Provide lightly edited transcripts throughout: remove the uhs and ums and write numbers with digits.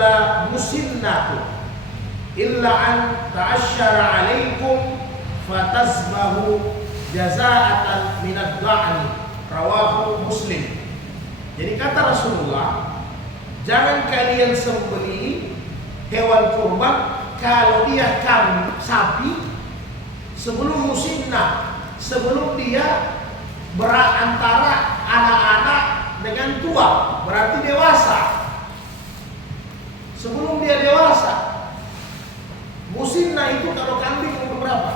illa musinnatu illa an ta'asyara alaikum fatazbahu jazaatan minad dha'ni, rawahu Muslim. Jadi kata Rasulullah, jangan kalian sembelih hewan kurban kalau dia kambing sapi sebelum musinnah, sebelum dia berantara anak-anak dengan tua, berarti dewasa. Sebelum dia dewasa. Musinnah itu kalau kambing umur berapa?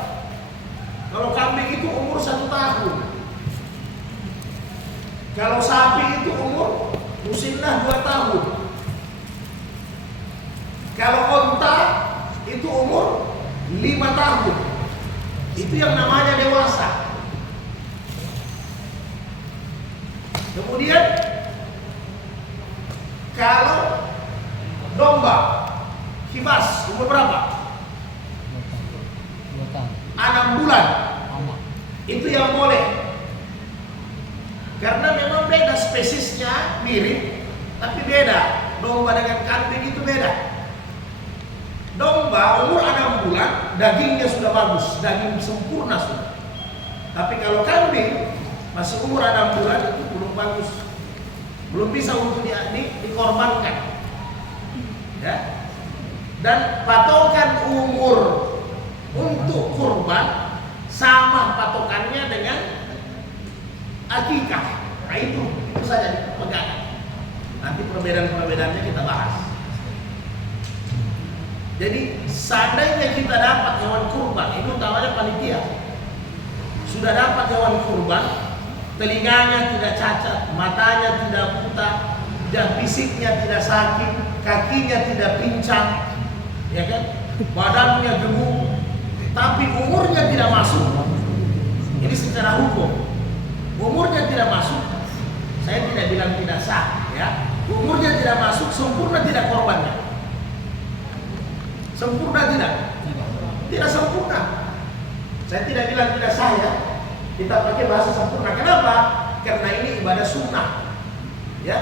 Kalau kambing itu umur 1 tahun. Kalau sapi itu umur musinnah 2 tahun. Kalau onta itu umur 5 tahun. Itu yang namanya dewasa. Kemudian kalau domba kibas umur berapa? 6 bulan. Itu yang boleh. Karena memang beda spesiesnya, mirip tapi beda. Domba dengan kambing itu beda. Domba umur 6 bulan dagingnya sudah bagus, daging sempurna sudah. Tapi kalau kambing masih umur 6 bulan itu belum bagus, belum bisa untuk dikorbankan. Ya. Dan patokan umur untuk kurban sama patokannya dengan akikah. Nah itu saja dipegang. Nanti perbedaan-perbedaannya kita bahas. Jadi seandainya kita dapat hewan kurban, itu utamanya panitia sudah dapat hewan kurban, telinganya tidak cacat, matanya tidak buta, dan fisiknya tidak sakit, kakinya tidak pincang, ya kan? Badannya gemuk, tapi umurnya tidak masuk. Ini secara hukum, umurnya tidak masuk. Saya tidak bilang tidak sah, ya. Umurnya tidak masuk, sempurna tidak korbannya? Sempurna tidak? Tidak sempurna. Saya tidak bilang tidak sah, ya. Kita pakai bahasa sempurna. Kenapa? Karena ini ibadah sunnah, ya.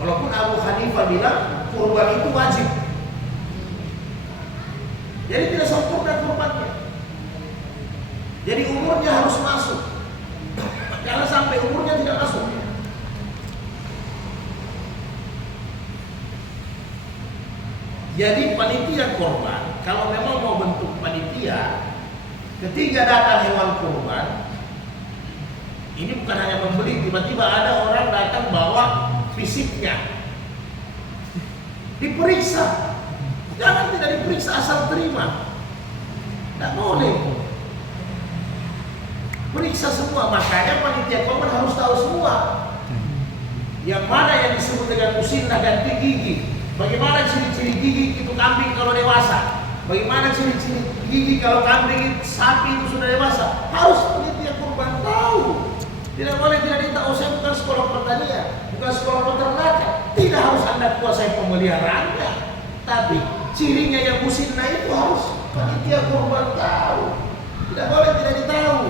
Walaupun Abu Hanifah bilang kurban itu wajib. Jadi tidak sempurna kurbannya. Jadi umurnya harus masuk. Jangan sampai umurnya tidak masuk. Jadi panitia kurban, kalau memang mau bentuk panitia, ketika datang hewan kurban, ini bukan hanya membeli, tiba-tiba ada orang datang bawa fisiknya, diperiksa. Jangan tidak diperiksa asal terima, tidak boleh. Periksa semua, makanya panitia kurban harus tahu semua. Yang mana yang disebut dengan musinnah ganti gigi, bagaimana ciri-ciri gigi itu kambing kalau dewasa, bagaimana ciri-ciri gigi kalau kambing sapi itu sudah dewasa, harus panitia kurban tahu. Tidak boleh tidak ditahu. Saya bukan sekolah pertanian, bukan sekolah peternakan. Tidak harus Anda kuasai pemeliharaannya, tapi cirinya yang musinnah itu harus panitia kurban tahu. Tidak boleh tidak ditahu.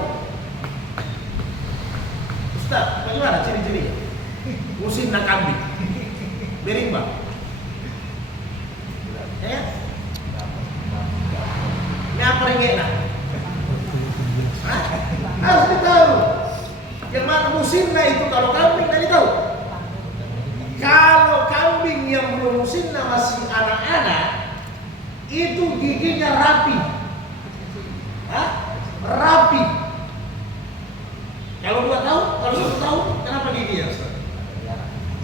Ustaz, bagaimana ciri-cirinya musinnah kambing? Berimbang. Ya? Ini apa yang enak? Harus ditahu. Yang mana musinnah itu kalau kambing tidak tahu. Kalau kambing yang belum musinnah masih anak-anak, itu giginya rapi. Hah? Rapi. Kalau 2 tahun, kalau 1 tahun, kenapa giginya?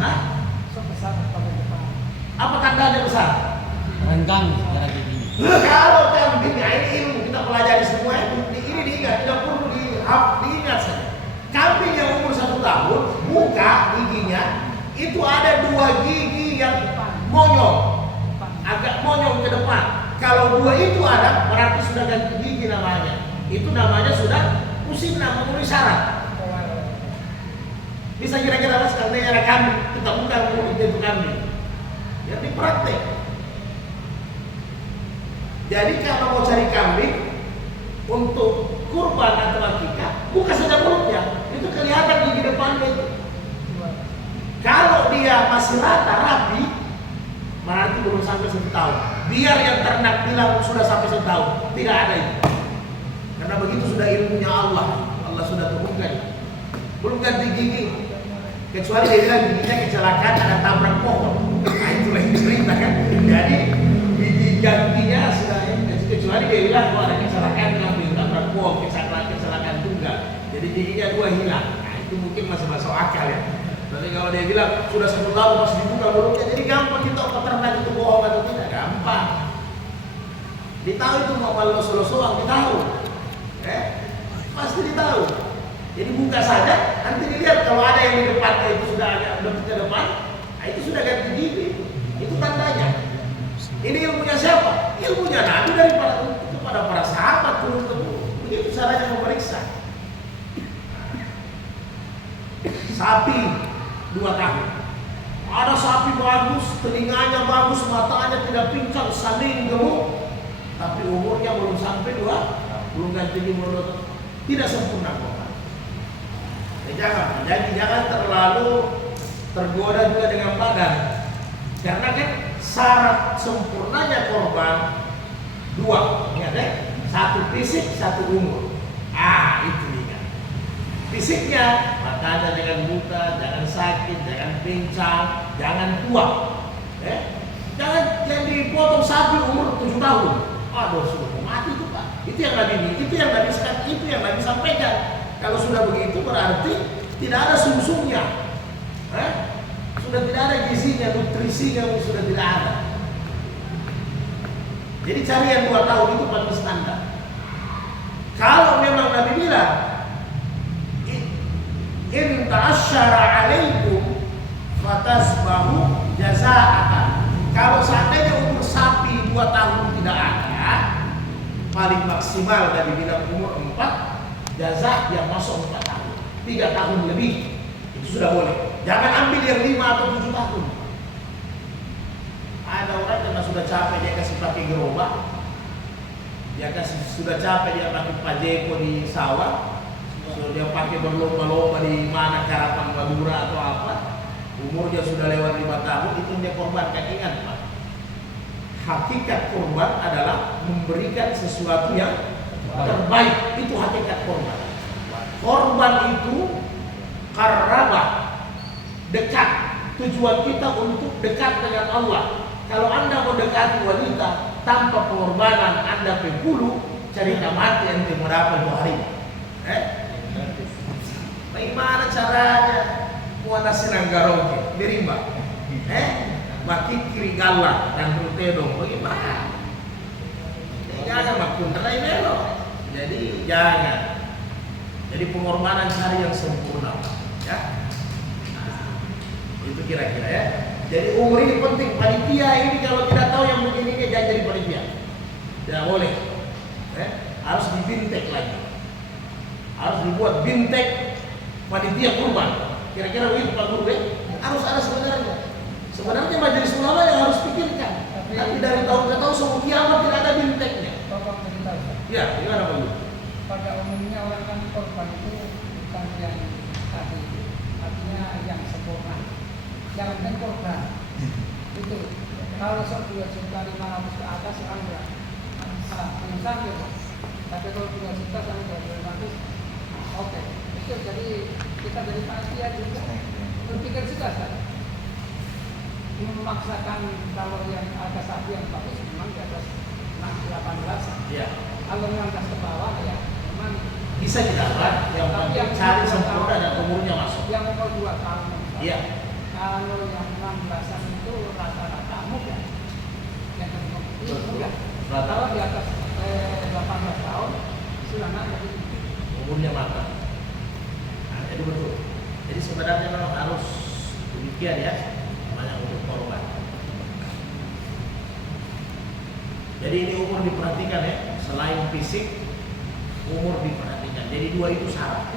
Hah? Apa tandanya besar? Renggang secara gigi. Kalau kambing, ini ilmu kita pelajari semua ini diingat, tidak perlu diingat saja. Kambing yang umur 1 tahun, buka giginya itu ada 2 gigi yang monyong, agak monyong ke depan. Kalau 2 itu ada, berarti sudah ganti gigi namanya. Itu namanya sudah musinnah, memenuhi syarat. Bisa kira-kira mas kalau ada kambing, kita buka mulut itu kambing. Ya dipraktek. Jadi kalau mau cari kambing untuk kurban atau akikah, buka saja mulutnya, itu kelihatan gigi depannya itu. Kalau dia masih rata rapi, berarti belum sampai 1 tahun. Biar yang ternak bilang sudah sampai 1 tahun. Tidak ada itu. Karena begitu sudah ilmunya Allah. Allah sudah turunkan. Belum ganti gigi. Kecuali dia bilang giginya kecelakaan ada tabrak pohon. Nah itu lagi cerita kan. Jadi gigi gantinya sudah kecuali dia bilang kalau ada kecelakaan ngambil tabrak pohon, kecelakaan tunggal. Jadi giginya 2 hilang. Nah itu mungkin masih masuk akal ya. Tapi kalau dia bilang sudah 1 tahun masih dibuka mulutnya, jadi gampang kita peternak itu bohong atau tidak, gampang. Ditahu itu mau los-losoan, ditahu. Pasti ditahu. Jadi buka saja, nanti dilihat kalau ada yang di depannya itu sudah agak lebih ke depan, nah itu sudah ganti gigi. Itu tandanya. Ini ilmunya siapa? Ilmunya Nabi kepada para sahabat turun temurun. Begitu caranya memeriksa. Sapi 2 tahun. Ada sapi bagus, telinganya bagus, matanya tidak pincang, saling gemuk, tapi umurnya belum sampai 2, belum ganti umur, tidak sempurna korban. Jangan terlalu tergoda juga dengan badan, karena kan syarat sempurnanya korban 2, ya deh, 1 fisik, 1 umur. Itu dia. Fisiknya, makanya jangan buta, jangan sakit, jangan pincang, jangan tua. Jangan dipotong sapi umur 7 tahun. Aduh, sudah mati itu Pak. Itu yang Nabi sampaikan. Kalau sudah begitu berarti tidak ada sumsumnya. Sudah tidak ada gizinya, nutrisinya sudah tidak ada. Jadi cari yang 2 tahun itu paling standar. Kalau memang Nabi bilang in ta'asyara alaikum fatasbahu jaza'atan. Kalau seandainya umur sapi 2 tahun tidak ada, paling maksimal Nabi bilang umur 4, jaza yang masuk 4 tahun, 3 tahun lebih itu sudah boleh. Jangan ambil yang 5 atau 7 tahun. Ada orang karena sudah capek dia kasih pakai gerobak, sudah capek dia pakai pajeko di sawah, dia pakai berlomba-lomba di mana karapan Madura atau apa, umurnya sudah lewat 5 tahun, itu dia korbankan. Ingat Pak, hakikat korban adalah memberikan sesuatu yang terbaik. Itu hakikat korban. Korban itu qarabah, dekat. Tujuan kita untuk dekat dengan Allah. Kalau Anda mendekati wanita tanpa pengorbanan, Anda pepulu, cerita mati ente mau dapat 2 hari. Bagaimana caranya? Muana sinanggaroke, berimba. Makikiri galak dan rutedong. Bagaimana? Jangan makun lain lo. Jadi jangan. Jadi pengorbanan cari yang sempurna, ya. Itu kira-kira ya. Jadi umur ini penting. Panitia ini kalau tidak tahu yang begini jangan jadi panitia. Tidak boleh. Harus dibintek lagi. Harus dibuat bintek panitia kurban. Kira-kira begitu Pak Guru. Harus ada sebenarnya. Sebenarnya majelis ulama yang harus pikirkan. Tapi dari tahun ke tahun semua kiamat tidak ada binteknya. Ya, gimana Pak Guru? Pada umumnya orang kan korban itu bukan yang tadi, artinya yang sempurna. Jangan korban. Itu kalau 2.500.000 ke atas anda insaf ya Pak. Tapi kalau 2 juta sampai 2.500, oke. Itu jadi kita dari panitia juga berpikir juga kan. Memaksakan kalau yang ada sapi yang bagus memang di atas 18. Iya. Kalau yang atas ke bawah ya memang bisa didapat. Yang penting cari sempurna dan umurnya masuk. Yang umur 2 tahun. Iya. Kalau yang 16-an itu rata-rata muda. Yang itu muda. Kalau di atas 18 tahun silakan jadi umurnya matang. Nah, jadi betul. Jadi sebenarnya memang harus demikian ya. Banyak untuk korban. Jadi ini umur diperhatikan ya. Selain fisik, umur diperhatikan. Jadi 2 itu syarat.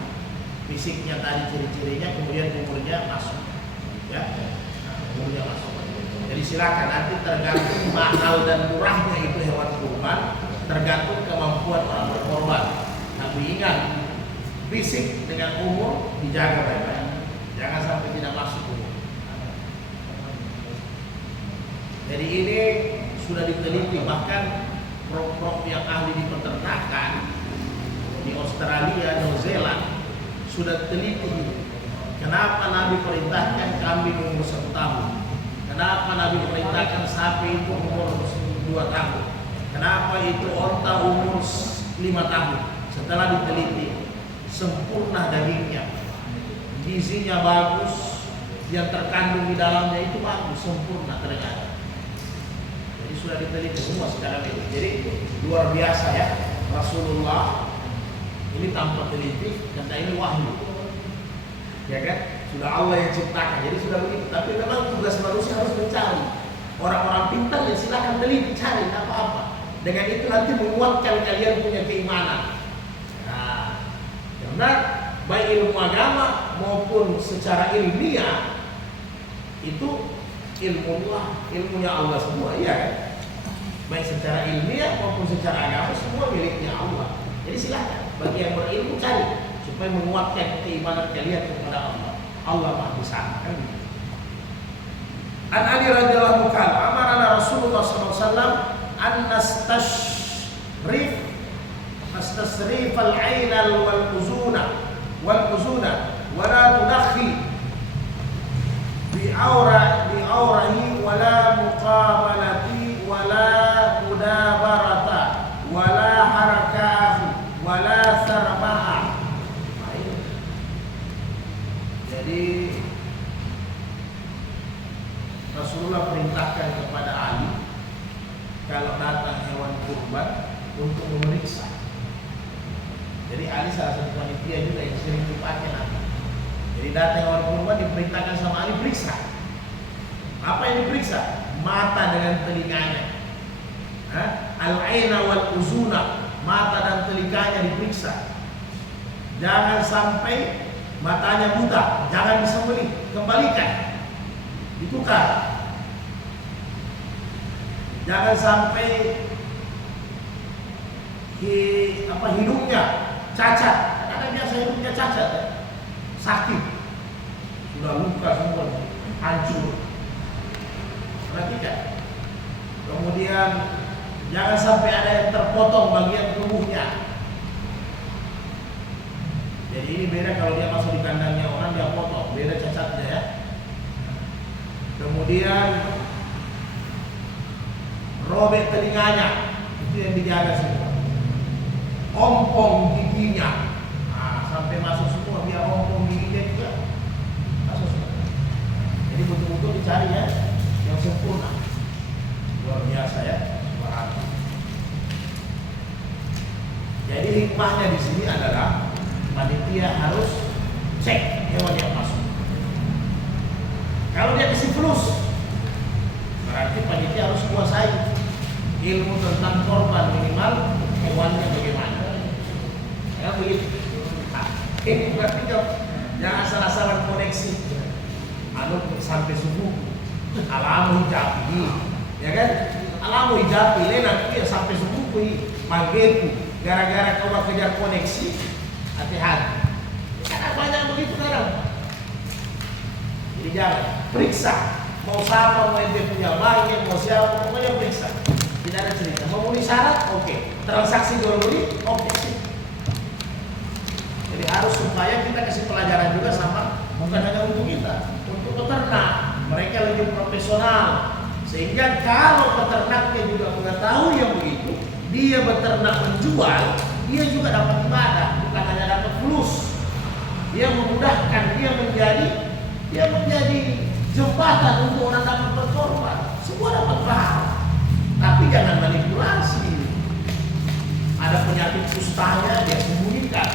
Fisiknya tadi ciri-cirinya, kemudian umurnya masuk. Ya, umurnya masuk. Jadi silakan nanti tergantung mahal dan murahnya itu hewan kurban, tergantung kemampuan orang berkorban. Tapi ingat, fisik dengan umur dijaga baik-baik. Jangan sampai tidak masuk umur. Jadi ini sudah diteliti, bahkan prof-prof yang ahli di peternakan di Australia, New Zealand sudah teliti kenapa Nabi perintahkan kambing umur 1 tahun, kenapa Nabi perintahkan sapi itu umur 2 tahun, kenapa itu onta umur 5 tahun. Setelah diteliti, sempurna dagingnya, gizinya bagus, yang terkandung di dalamnya itu bagus, sempurna ternyata. Jadi sudah diteliti semua sekarang ini. Jadi luar biasa ya Rasulullah ini tanpa teliti, karena ini wahyu, ya kan? Sudah Allah yang ciptakan, jadi sudah begitu. Tapi memang tugas manusia harus mencari. Orang-orang pintar ya silakan teliti, cari apa-apa. Dengan itu nanti menguatkan kalian punya keimanan. Nah, karena baik ilmu agama maupun secara ilmiah itu ilmunya Allah semua, iya kan? Baik secara ilmiah maupun secara agama semua miliknya Allah. Jadi silakan bagi yang berilmu cari supaya menguatkan keimanan kalian kepada Allah. Allah Maha Besar. Kan? An Ali radhiyallahu anhu amarana Rasulullah sallallahu alaihi wasallam an nastasrif al-ain wal uzuna wa la tudakhi bi aurahi wa la muqabalati wa la mudabarata wa la harakahu wa la sarma'a. Jadi Rasulullah perintahkan kepada Ali kalau datang hewan kurban untuk memeriksa. Jadi Ali salah satu panitia juga yang sering dipakai nanti. Jadi datang hewan kurban diperintahkan sama Ali periksa. Apa yang diperiksa? Mata dengan telinganya. Al-aina wal uzuna, mata dan telinganya diperiksa. Jangan sampai matanya buta, jangan disembelih, kembalikan, ditukar. Jangan sampai hidungnya cacat, karena biasa hidungnya cacat, sakit, sudah luka semua, hancur. Perhatikan. Kemudian jangan sampai ada yang terpotong bagian tubuhnya. Jadi ini beda kalau dia masuk di kandangnya orang, dia potong, beda cacatnya ya. Kemudian robek telinganya, itu yang dijaga semua. Ompong giginya, sampai masuk semua, biar ompong giginya juga masuk semua. Jadi betul-betul dicari ya yang sempurna. Luar biasa ya, subhanallah. Jadi hikmahnya di sini adalah panitia harus cek hewan yang masuk. Kalau dia kasih plus, berarti panitia harus kuasai ilmu tentang korban, minimal hewannya bagaimana. Ya begitu. Ini berarti jangan asal-asalan koneksi. Sampai subuh, alamu hijabi, ya kan? Alamu hijabi, lena dia sampai subuh maghrib, gara-gara kau kejar koneksi. Hati-hati, karena banyak begitu sekarang. Jadi jangan periksa, mau siapa, mau ente punya bank, mau siapa, pokoknya periksa. Tidak ada cerita. Memenuhi syarat, oke. Transaksi jual beli, oke sih. Jadi harus supaya kita kasih pelajaran juga sama, bukan hanya untuk kita, untuk peternak. Mereka lebih profesional, sehingga kalau peternaknya juga mengetahui yang begitu, dia beternak menjual, dia juga dapat ibadah, bukan hanya dapat fulus. Dia memudahkan, dia menjadi jembatan untuk orang dapat berkorban. Semua dapat pahala, tapi jangan manipulasi. Ada penyakit kustanya dia sembunyikan,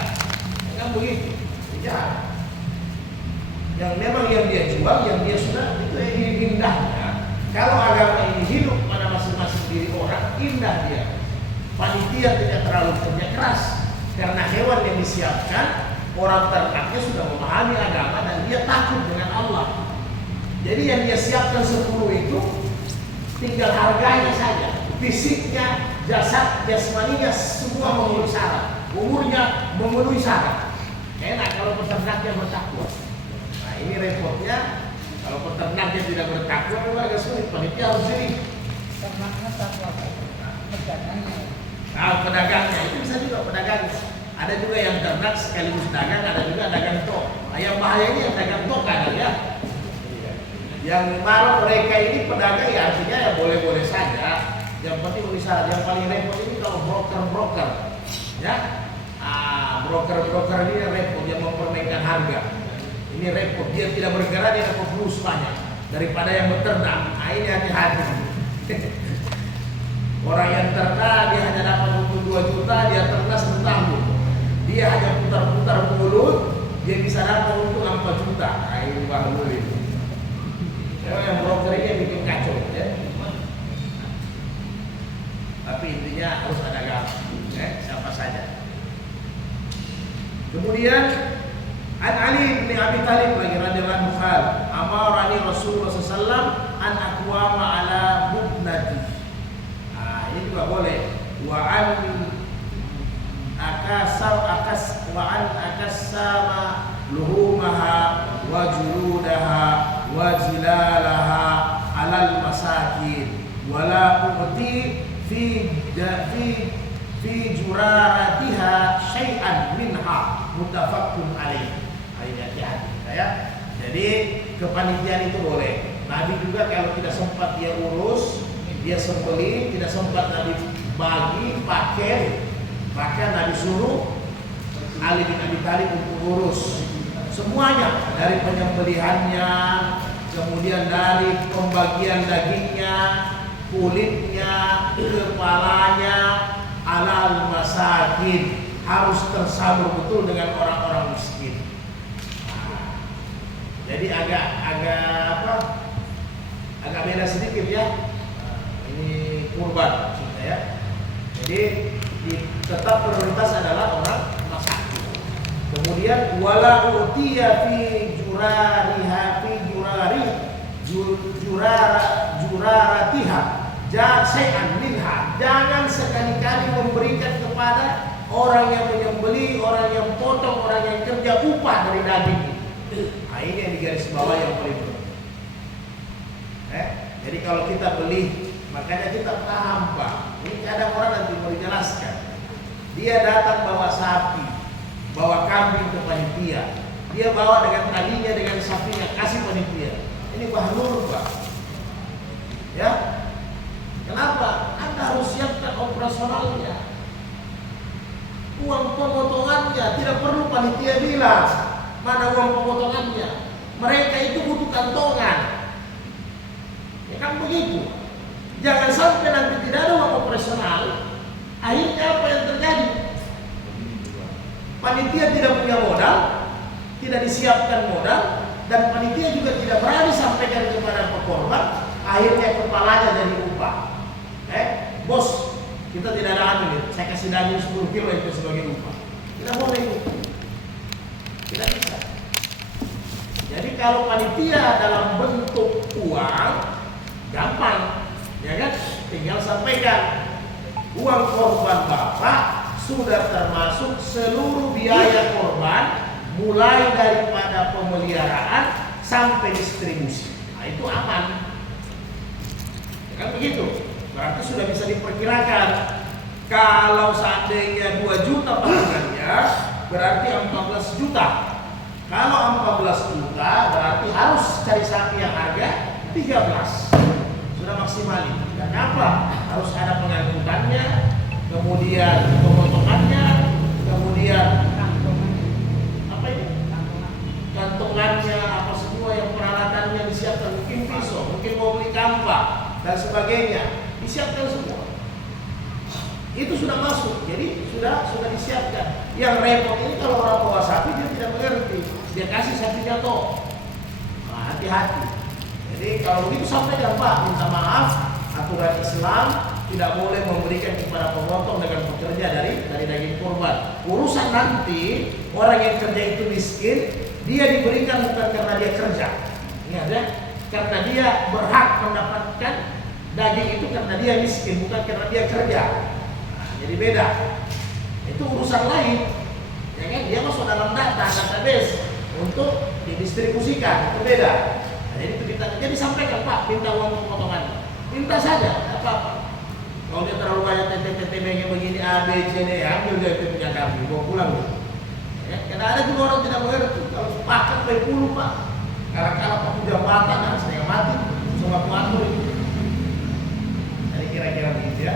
kan begitu? Ya. Yang memang yang dia jual, yang dia sudah itu yang indahnya. Kalau agama ini hidup pada masing-masing diri orang, indah dia. Panitia tidak terlalu kerja keras, karena hewan yang disiapkan orang ternaknya sudah memahami agama dan dia takut dengan Allah. Jadi yang dia siapkan 10 itu tinggal harganya saja, fisiknya, jasad, jasmaninya semua memenuhi syarat, umurnya memenuhi syarat. Enak kalau peternaknya bertakwa. Nah ini repotnya, kalau peternaknya tidak bertakwa memang agak sulit. Panitia harus jadi ternaknya satu apa? Pedagangnya. Nah, pedagangnya itu bisa juga pedagang. Ada juga yang ternak sekaligus dagang, ada juga dagang tok. Nah, yang bahaya ini yang dagang tok kan ya. Yang marah mereka ini pedagang ya artinya ya boleh-boleh saja. Yang penting bisa, yang paling repot ini kalau broker-broker, ya. Broker-broker ini yang repot, yang mempermainkan harga. Ini repot, dia tidak bergerak, dia dapat plus banyak daripada yang beternak. Nah, ini hati-hati. Orang yang ternak dia hanya dapat untung 2 juta, dia ternak setahun. Dia hanya putar-putar mulut, dia bisa dapat untung 4 juta. Nah, ini baru itu. Yang broker ini yang bikin kacau, ya. Tapi intinya harus ada gap, siapa saja. Kemudian An Ali bin Abi Thalib lagi radhiyallahu anhu amarani Rasulullah sallallahu an aqwama ala budnati. Ini juga boleh. Wa an akasama luhumaha wa juludaha wa jilalaha alal masakin wala uti fi juraratiha syai'an minha muttafaqun alaih. Hati-hati ya. Jadi kepanitiaan itu boleh. Nabi juga kalau tidak sempat dia urus, dia sembelih, tidak sempat Nabi bagi pakai, maka Nabi suruh Ali bin Abi Thalib untuk urus semuanya, dari penyembelihannya, kemudian dari pembagian dagingnya, kulitnya, kepalanya, alal masakin, harus tersabur betul dengan orang-orang miskin. Jadi agak beda sedikit ya. Ini kurban maksudnya ya. Jadi tetap prioritas adalah orang masakin. Kemudian wala utiya fi jurariha fi juraratiha syai'an minha. Jangan sekali-kali memberikan kepada orang yang menyembelih, orang yang potong, orang yang kerja upah dari daging. Nah, ini yang digaris bawah yang paling penting. Jadi kalau kita beli, makanya kita paham Pak. Ini kadang orang nanti mau dijelaskan. Dia datang bawa sapi, bawa kambing ke panitia. Dia bawa dengan talinya, dengan sapinya, kasih panitia. Ini bahlul Pak. Ya. Kenapa? Anda harus siapkan operasionalnya. Uang pemotongannya tidak perlu panitia bilang mana uang pemotongannya. Mereka itu butuh kantongan. Ya kan begitu. Jangan sampai nanti tidak ada uang operasional. Akhirnya apa yang terjadi? Panitia tidak punya modal, tidak disiapkan modal, dan panitia juga tidak berani sampaikan kepada korban. Akhirnya kepalanya jadi upah. Bos, kita tidak ada anu, saya kasih daging 10 kilo itu sebagai upah. Tidak boleh itu. Tidak bisa. Jadi kalau panitia dalam bentuk uang, gampang, ya kan? Tinggal sampaikan uang korban Bapak sudah termasuk seluruh biaya korban, mulai daripada pemeliharaan sampai distribusi. Nah itu aman. Ya kan begitu? Berarti sudah bisa diperkirakan. Kalau seandainya 2 juta patungannya, berarti 14 juta. Kalau 14 juta, berarti harus cari sapi yang harga 13. Sudah maksimal. Dan apa? Harus ada pengangkutannya, kemudian pemotongannya, kemudian apa ini? Kantongannya, apa semua yang peralatannya disiapkan. Mungkin pisau, mungkin mau beli kampak dan sebagainya. Disiapkan semua. Itu sudah masuk, jadi sudah disiapkan. Yang repot ini kalau orang bawa sapi dia tidak mengerti, dia kasih sapinya toh. Nah, hati-hati. Jadi kalau begitu sampaikan Pak, minta maaf, aturan Islam tidak boleh memberikan kepada pemotong dengan pekerja dari daging kurban. Urusan nanti orang yang kerja itu miskin, dia diberikan bukan karena dia kerja, ingat ya, karena dia berhak mendapatkan daging itu karena dia miskin, bukan karena dia kerja. Nah, jadi beda. Itu urusan lain. Ya kan? Dia masuk dalam database untuk didistribusikan. Itu beda. Nah, jadi itu kita sampaikan Pak, minta uang pemotongan. Minta saja, apa apa-apa. Kalau dia terlalu banyak tete begini A, B, C, D, ambil dia itu punya kambing, bawa pulang gitu. Ya, karena ada juga orang tidak mengerti. Kalau sepakat baik puluh Pak. Kalau aku jambatan, nah, saya mati sama pengatur itu. Jadi kira-kira begitu ya.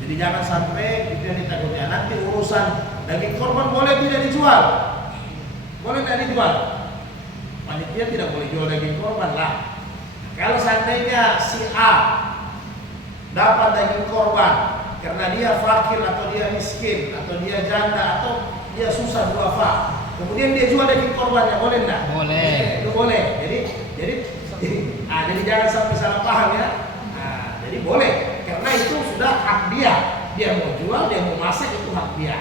Jadi jangan sampai kita ditakutnya nanti urusan daging korban boleh tidak dijual. Boleh tidak dijual. Panitia tidak boleh jual daging korban lah. Kalau seandainya si A dapat daging korban karena dia fakir atau dia miskin atau dia janda atau dia susah duafa, kemudian dia jual daging korbannya, boleh enggak? Boleh. Itu boleh. Jadi jangan sampai salah paham ya. Jadi boleh karena itu sudah hak dia. Dia mau jual, dia mau masak itu hak dia.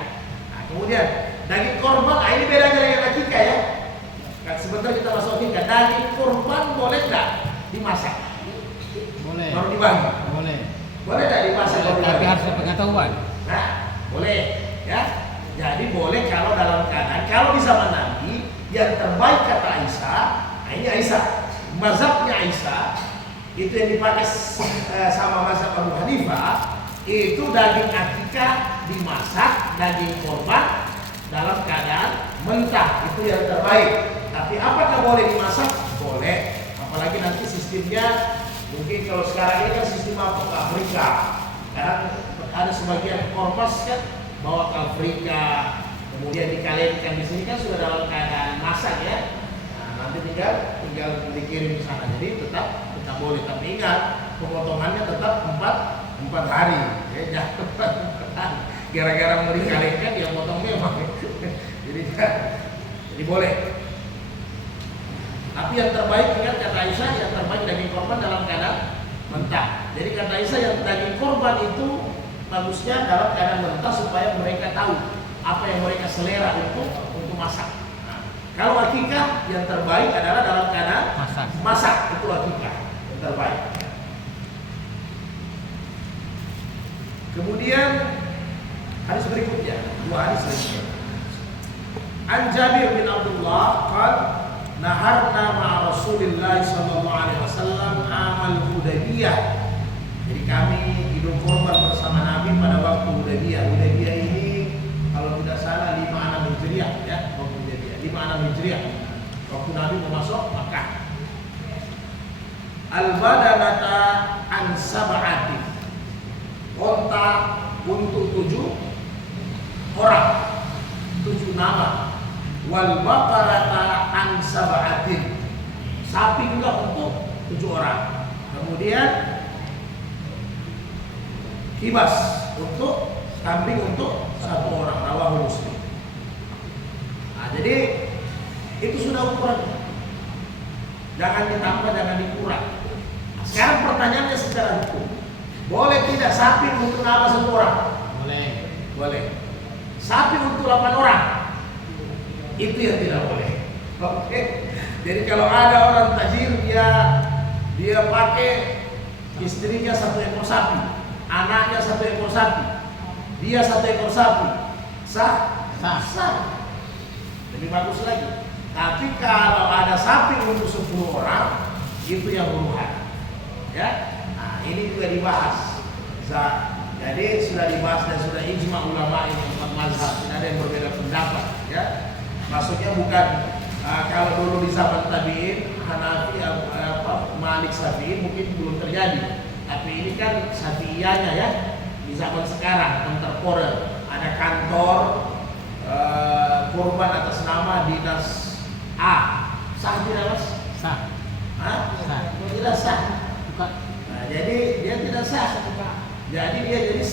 Kemudian daging korban, ini bedanya dengan akikah ya. Sebentar kita masuk akikah. Daging korban boleh enggak dimasak? Boleh. Baru dibagi. Boleh. Boleh enggak dimasak? Tapi harus ada pengetahuan. Nah, boleh ya. Jadi boleh kalau dalam keadaan, kalau di zaman Nabi yang terbaik kata Aisyah, ini Aisyah, mazhabnya Aisyah itu yang dipakai sama mazhab Abu Hanifah, itu daging akikah dimasak, daging korban dalam keadaan mentah, itu yang terbaik. Tapi apakah boleh dimasak? Boleh. Apalagi nanti sistemnya mungkin kalau sekarang ini kan sistem apa ke Afrika. Karena ada sebagian kormas kan bawa ke Afrika, kemudian dikalikan di sini kan sudah dalam keadaan masak ya. Nah, nanti tinggal dikirim ke sana. Jadi tetap boleh. Tapi ingat pemotongannya tetap 4 hari. Ya, jangan gara-gara mau dikalikan dia potong memang. jadi boleh. Tapi yang terbaik ingat kata Aisyah, yang terbaik daging korban dalam keadaan mentah. Jadi kata Aisyah yang daging korban itu bagusnya dalam keadaan mentah supaya mereka tahu apa yang mereka selera untuk masak. Nah, kalau akikah yang terbaik adalah dalam keadaan masak itu akikah yang terbaik. Kemudian hadis berikutnya, 2 hadis lagi. An Jabir bin Abdullah qala naharna ma'a Rasulillah sallallahu alaihi wasallam amal Hudaybiyah. Jadi kami hidup korban bersama Nabi pada waktu Hudaybiyah. Hudaybiyah ini kalau tidak salah 5 Hijriah ya, waktu Hudaybiyah 5 Hijriah. Waktu Nabi mau masuk Makkah. Al-badanata an sab'ati. Onta untuk 7 orang, 7 nama. Wal baqarata an sab'atin. Sapi juga untuk 7 orang. Kemudian kibas untuk kambing untuk 1 orang, rawahu Muslim. Nah, jadi itu sudah ukuran. Jangan ditambah, jangan dikurang. Sekarang pertanyaannya secara hukum, boleh tidak sapi untuk nama 1 orang? Boleh. Boleh. Sapi untuk 8 orang? Itu yang tidak boleh. Oke. Jadi kalau ada orang tajir dia pakai istrinya 1 ekor sapi, anaknya 1 ekor sapi, dia 1 ekor sapi, sah? Sah. Lebih bagus lagi. Tapi kalau ada sapi untuk 10 orang, itu yang uruhan. Ya. Nah, ini juga dibahas. Jadi sudah dibahas dan sudah ijma ulama ini 4 mazhab. Tidak ada yang berbeda pendapat. Ya. Maksudnya bukan kalau dulu di zaman tabi'in, Hanafi, Malik, Syafi'i mungkin belum terjadi. Tapi ini kan Syafi'iyahnya ya. Di zaman sekarang contemporary ada kantor kurban atas nama dinas A. Sah tidak Mas? Sah. Hah? Sah. Tidak sah. Bukan. Nah, jadi dia tidak sah. Jadi dia jadi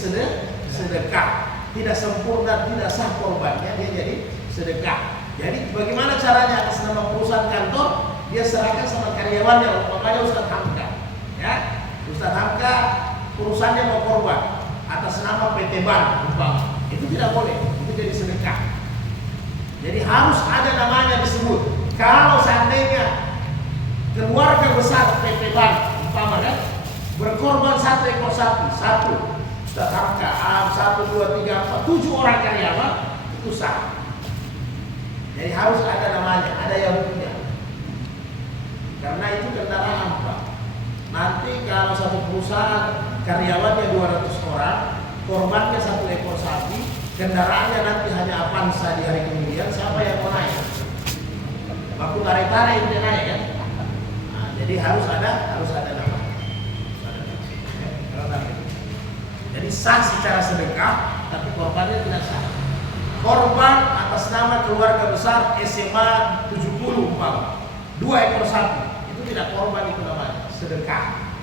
sedekah. Tidak sempurna, tidak sah korbannya, dia jadi sedekah. Jadi bagaimana caranya atas nama perusahaan kantor dia serahkan sama karyawannya, umpamanya Ustaz Hamka. Ya, Ustaz Hamka perusahaannya mau korban atas nama PT Ban, umpama. Itu tidak boleh, itu jadi sedekah. Jadi harus ada namanya disebut. Kalau seandainya keluarga besar PT Ban, umpama kan, berkorban 1 ekor sapi, 1 Ustaz Hamka, 1, 2, 3, 4, 7 orang karyawan, itu sah. Jadi harus ada namanya, ada yang punya. Karena itu kendaraan Pak. Nanti kalau satu perusahaan karyawannya 200 orang, korbannya 1 ekor sapi, kendaraannya nanti hanya Avanza di hari kemudian, siapa yang mau naik? Waktu tarik-tarik itu dia naik kan? Nah, jadi harus ada nama. Jadi sah secara sedekah, tapi korbannya tidak sah. Korban atas nama keluarga besar SMA 70 umpama 2 ekor sapi, itu tidak korban, itu namanya sedekah.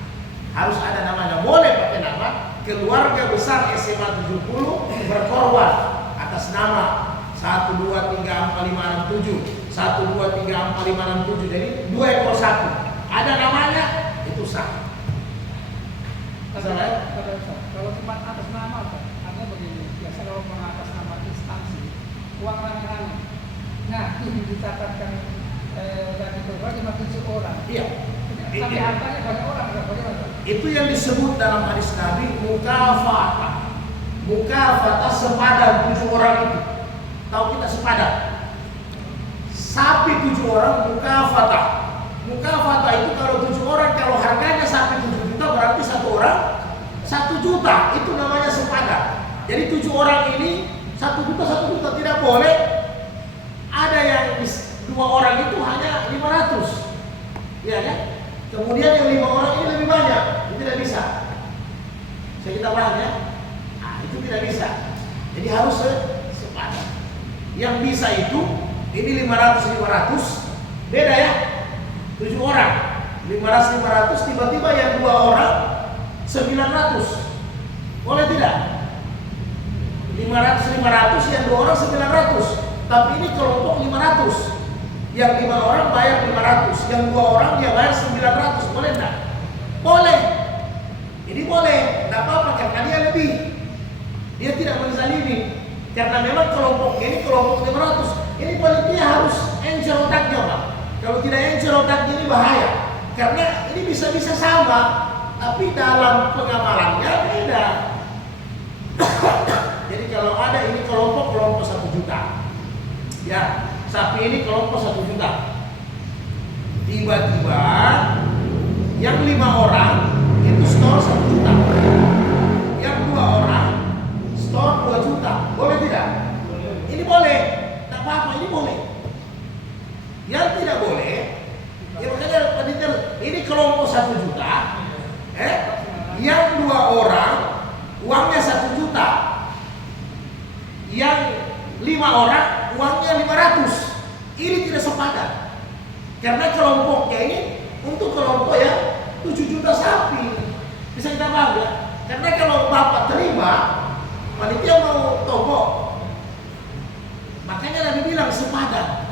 Harus ada namanya, boleh pakai nama keluarga besar SMA 70 berkorban atas nama 1, 2, 3, 4, 5, 6, 7 1, 2, 3, 4, 5, 6, 7. Jadi 2 ekor sapi ada namanya, itu sah. Kalau cuma atas nama, artinya begini, biasa kalau mengatas nama instansi, uang rame-rame. Nah, ini dicatatkan dari korban 57 orang. Iya. Tapi hartanya banyak orang, bagaimana? Itu yang disebut dalam hadis Nabi mukafata. Mukafata sepadan 7 orang itu. Tahu kita sepadan? Sapi 7 orang mukafata. Mukafata itu kalau 7 orang, kalau harganya sapi 7 juta berarti 1 orang 1 juta. Itu namanya sepadan. Jadi 7 orang ini 1 juta, 1 juta, tidak boleh. Ada yang 2 orang itu hanya 500. Ya kan? Kemudian yang 5 orang ini lebih banyak. Itu tidak bisa. Saya kita paham ya? Nah, itu tidak bisa. Jadi harus sepadan. Yang bisa itu ini 500 beda ya. 7 orang 500 tiba-tiba yang 2 orang 900. Boleh tidak? 500 yang 2 orang 900. Tapi ini kelompok 500. Yang 5 orang bayar 500, yang 2 orang dia bayar 900. Boleh enggak? Boleh. Ini boleh, enggak apa-apa karena dia lebih. Dia tidak menzalimi. Karena memang kelompok ini kelompok 500. Ini panitia harus encer otaknya, Pak. Kalau tidak encer otaknya ini bahaya. Karena ini bisa-bisa sama, tapi dalam pengamalannya beda. Jadi kalau ada ini kelompok 1 juta. Ya, sapi ini kelompok 1 juta. Tiba-tiba yang 5 orang itu store 1 juta. Yang 2 orang store 2 juta. Boleh tidak? Ini boleh. Tak apa-apa, ini boleh. Yang tidak boleh, ya makanya panitia ini kelompok 1 juta. Yang 2 orang uangnya 1 juta. Yang 5 orang uangnya 500. Ini tidak sepadan. Karena kelompoknya ini untuk kelompok ya 7 juta sapi. Bisa kita paham ya? Karena kalau Bapak terima, panitia mau togok. Makanya Nabi bilang sepadan.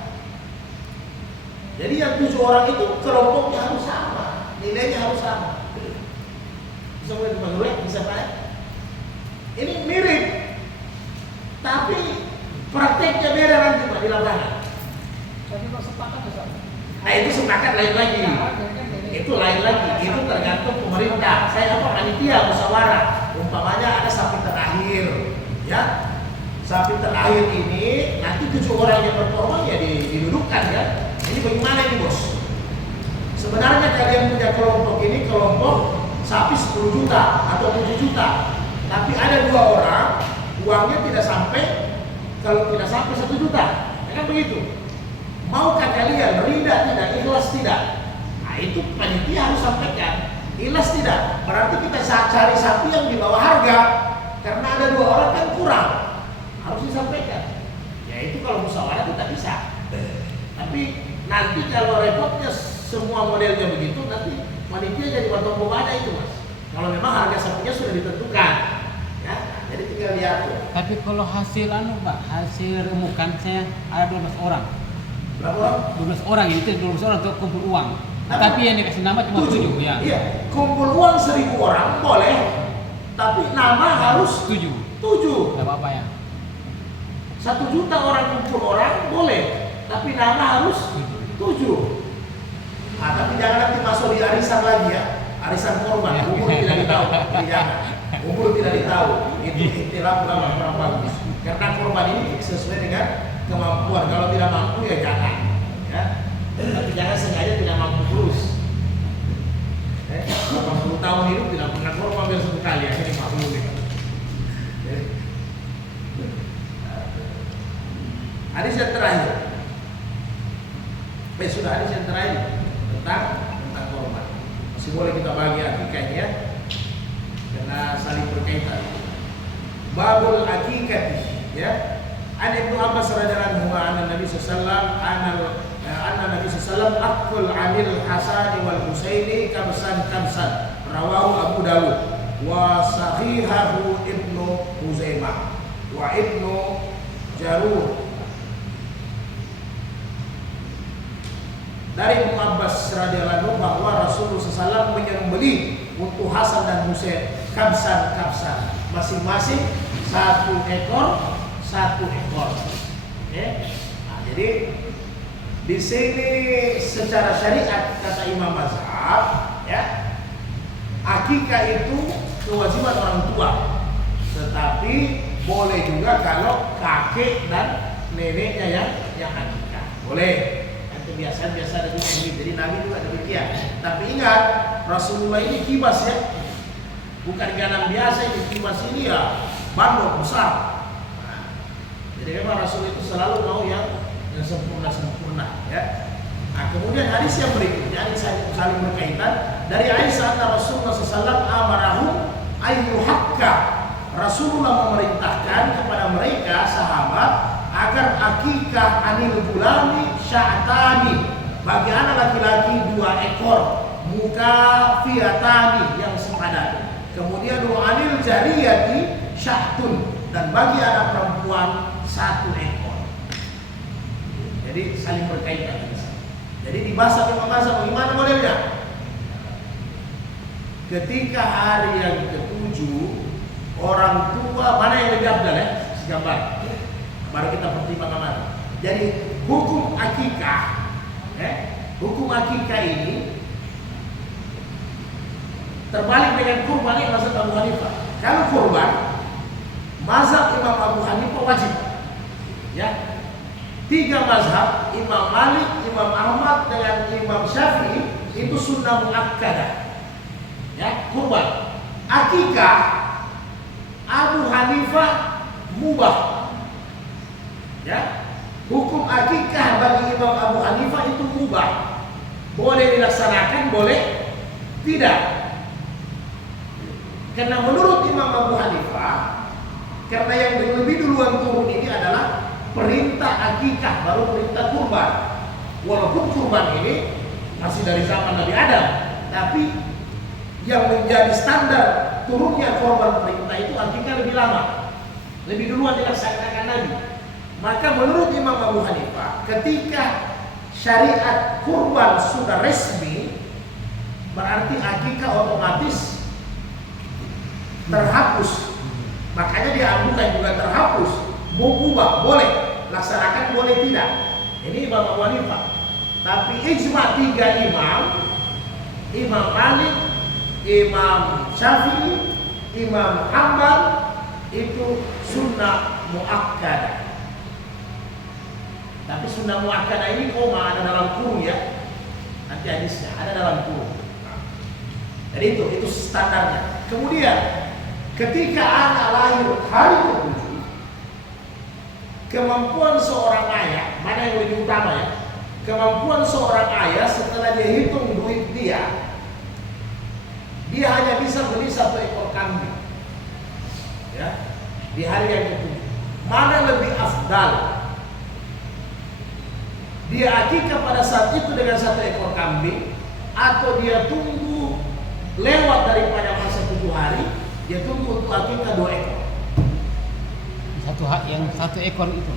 Jadi yang 7 orang itu kelompoknya harus sama, nilainya harus sama. Bisa mulai dipanggil, bisa Pak? Ini mirip, tapi prakteknya beda nanti Pak di lapangan. Tapi kalau sepakat bisa. Nah itu sepakat lain lagi. Itu lain lagi. Itu tergantung pemerintah. Saya apa panitia musyawarah. Umpamanya ada sapi terakhir, ya. Sapi terakhir ini nanti 7 orang yang berkorban ya didudukkan ya. Ini bagaimana ini bos? Sebenarnya kalian punya kelompok ini kelompok sapi 10 juta atau 7 juta. Tapi ada 2 orang uangnya tidak sampai, kalau tidak sampai 1 juta. Ya kan begitu? Maukah kalian rida tidak, ikhlas tidak? Nah itu panitia harus sampaikan. Ikhlas tidak? Berarti kita cari sapi yang di bawah harga. Karena ada 2 orang kan kurang. Harus disampaikan. Ya itu kalau musyawarah kita bisa. Tapi nanti kalau repotnya semua modelnya begitu, nanti panitia jadi potong bobana itu mas. Kalau memang harga sapinya sudah ditentukan, ya, jadi tinggal diatur. Tapi kalau hasil Pak, hasil remukan saya ada 12 orang. Berapa orang? 12 orang itu 12 orang untuk kumpul uang. Tapi yang dikasih nama cuma 7 ya. Iya, kumpul uang 1000 orang boleh, tapi nama harus 7. 7. Enggak apa-apa ya. 1 juta orang kumpul orang boleh, tapi nama harus 7. Nah, tapi jangan nanti masuk di arisan lagi ya, arisan korban, umur tidak ditahu, jadi jangan. Umur tidak ditahu, itu ikhtilaf ulama kurang bagus. Karena korban ini sesuai dengan kemampuan, kalau tidak mampu ya jangan. Ya. Tapi jangan sengaja tidak mampu terus. 80 tahun hidup tidak pernah korban biar satu kali, akhirnya makmum nih. Hadis yang terakhir. Sudah hadis yang terakhir tentang korban. Masih boleh kita bagi akikahnya karena saling berkaitan. Babul akikah, ya. An Ibnu Abbas radhiyallahu anhu anna Nabi sallallahu alaihi wasallam akul anil Hasan wal Husaini kamsan rawahu Abu Dawud wa sahihahu Ibnu Huzaimah wa Ibnu Jarur. Dari Ibnu Abbas radhiyallahu anhu bahwa Rasulullah SAW menyembelih untuk Hasan dan Husain kamsan masing-masing satu ekor. Nah, jadi di sini secara syariat kata Imam Mazhab, ya, akikah itu kewajiban orang tua, tetapi boleh juga kalau kakek dan neneknya yang akikah, boleh. Kebiasaan biasa ada begini, jadi Nabi juga demikian. Tapi ingat, Rasulullah ini kibas, ya, bukan ganang biasa. Ini kibas ini ya bandot besar. Jadi memang Rasul itu selalu mau yang sempurna, ya. Nah, kemudian hadis yang berikutnya, hadis saling berkaitan dari Aisyah, Rasulullah SAW amarahum ayyuhakka. Rasulullah memerintahkan kepada mereka sahabat agar akikah anil gulami sya'tani, bagi anak laki-laki 2 ekor, muka fiatani yang sepadan. Kemudian anil jariyati sya'tun, dan bagi anak perempuan 1 ekor. Jadi saling berkaitan. Jadi di bahasa Imam Mazhab bagaimana modelnya? Ketika hari yang ke-7, orang tua mana yang lebih afdal, ya? Gambar. Baru kita pertimbangkan mana. Jadi hukum akikah, hukum akikah ini terbalik dengan kurban yang mazhab Abu Hanifah. Kalau kurban, mazhab Imam Abu Hanifah wajib. Ya, 3 mazhab, Imam Malik, Imam Ahmad, dengan Imam Syafi'i itu sunnah muakkadah. Ya, kurban. Akikah Abu Hanifah mubah. Ya, hukum akikah bagi Imam Abu Hanifah itu mubah. Boleh dilaksanakan, boleh tidak. Karena menurut Imam Abu Hanifah, karena yang lebih duluan turun ini adalah perintah akikah, baru perintah kurban. Walaupun kurban ini masih dari zaman Nabi Adam, tapi yang menjadi standar turunnya korban perintah itu akikah lebih lama, lebih duluan dilaksanakan Nabi. Maka menurut Imam Abu Hanifah, ketika syariat kurban sudah resmi, berarti akikah otomatis terhapus. Makanya diadukan juga terhapus. Mubah boleh, laksanakan boleh tidak. Ini Imam Abu Hanifah. Tapi ijma 3 imam, Imam Malik, Imam Syafi'i, Imam Hambal, itu sunnah muakkadah. Tapi sunnah muakkadah ini koma ada dalam kurung, ya. Nanti hadisnya ada dalam kurung. Jadi itu standarnya. Kemudian ketika anak lahir hari ke-7, kemampuan seorang ayah, mana yang lebih utama, ya? Kemampuan seorang ayah setelah dia hitung duit dia hanya bisa beli 1 ekor kambing, ya, di hari yang ke-7. Mana lebih afdal? Dia akikah pada saat itu dengan 1 ekor kambing, atau dia tunggu lewat daripada masa 7 hari, dia tunggu untuk akikah 2 ekor. Yang 1 ekor itu.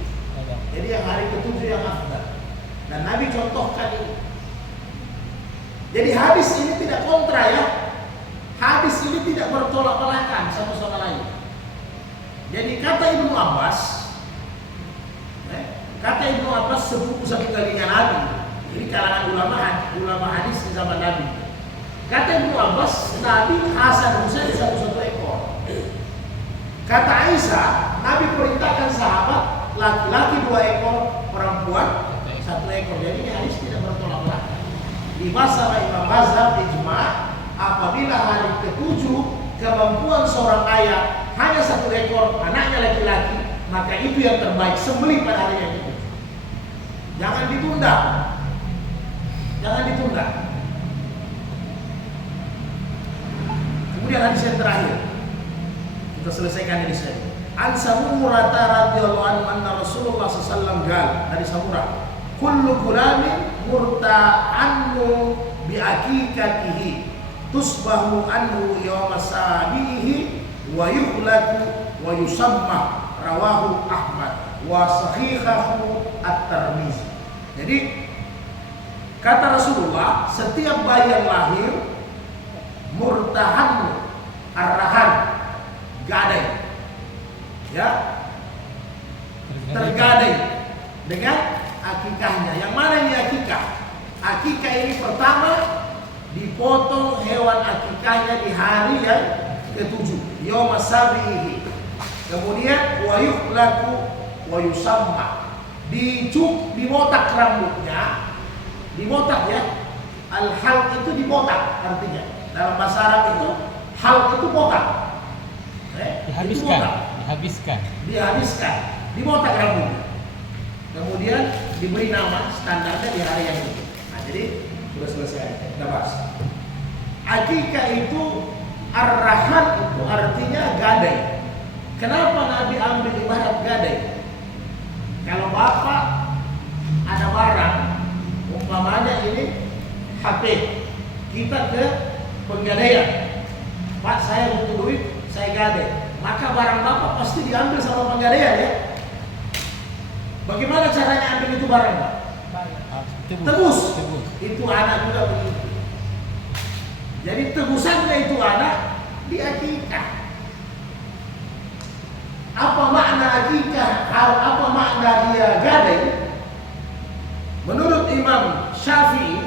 Jadi yang hari ke-7 yang afdal. Dan Nabi contohkan ini. Jadi hadis ini tidak kontra, ya. Hadis ini tidak bertolak belakang satu sama lain. Jadi kata Ibnu Abbas, sepupu sepeninggalan Nabi. Ini kalangan ulama hadis di zaman Nabi. Kata Ibnu Abbas, Nabi Hasan Husain 1 ekor. Kata Aisyah, Nabi perintahkan sahabat laki-laki 2 ekor, perempuan 1 ekor. Jadi ini hadis tidak bertolak belakang. Di masa Imam Mazhab ijma, apa apabila hari ketujuh kemampuan seorang ayah hanya 1 ekor anaknya laki-laki, maka itu yang terbaik, sembelih pada hari yang ketujuh. Jangan ditunda. Jangan ditunda. Kemudian hadis yang terakhir, kita selesaikan di sini. An Samurah radhiyallahu anhu anna Rasulullah sallallahu alaihi wasallam dari Samurah, kullu gulamin murta'annu bi aqiqatihi tusbahu anhu yawma sabihi wa yukhlaqu wa yusamma, rawahu Ahmad wa sahihahu at-Tirmizi. Jadi kata Rasulullah, setiap bayi yang lahir murtahan, arahan, gadai, ya, tergadai dengan akikahnya. Yang mana ini akikah? Akikah ini pertama dipotong hewan akikahnya di hari yang ketujuh, yawma sabihi. Kemudian wa yukhlaqu wa yusamma, dimotak rambutnya, dimotak ya. Al-halq itu dimotak artinya. Dalam bahasa Arab itu halq itu botak. Dihabiskan, dimotak rambutnya. Kemudian diberi nama standarnya di hari yang itu. Nah, jadi sudah selesai. Kita bahas. Akikah itu arahan itu artinya gadai. Kenapa Nabi ambil ibarat gadai? Kalau bapak ada barang, umpamanya ini HP, kita ke penggadaian. Pak, saya butuh duit, saya gadai. Maka barang bapak pasti diambil sama penggadaian ya. Bagaimana caranya ambil itu barang, Pak? Tebus. Itu anak juga begitu. Jadi tebusannya itu anak di akikah. Apa makna akikah? Apa makna dia gadai? Menurut Imam Syafi'i,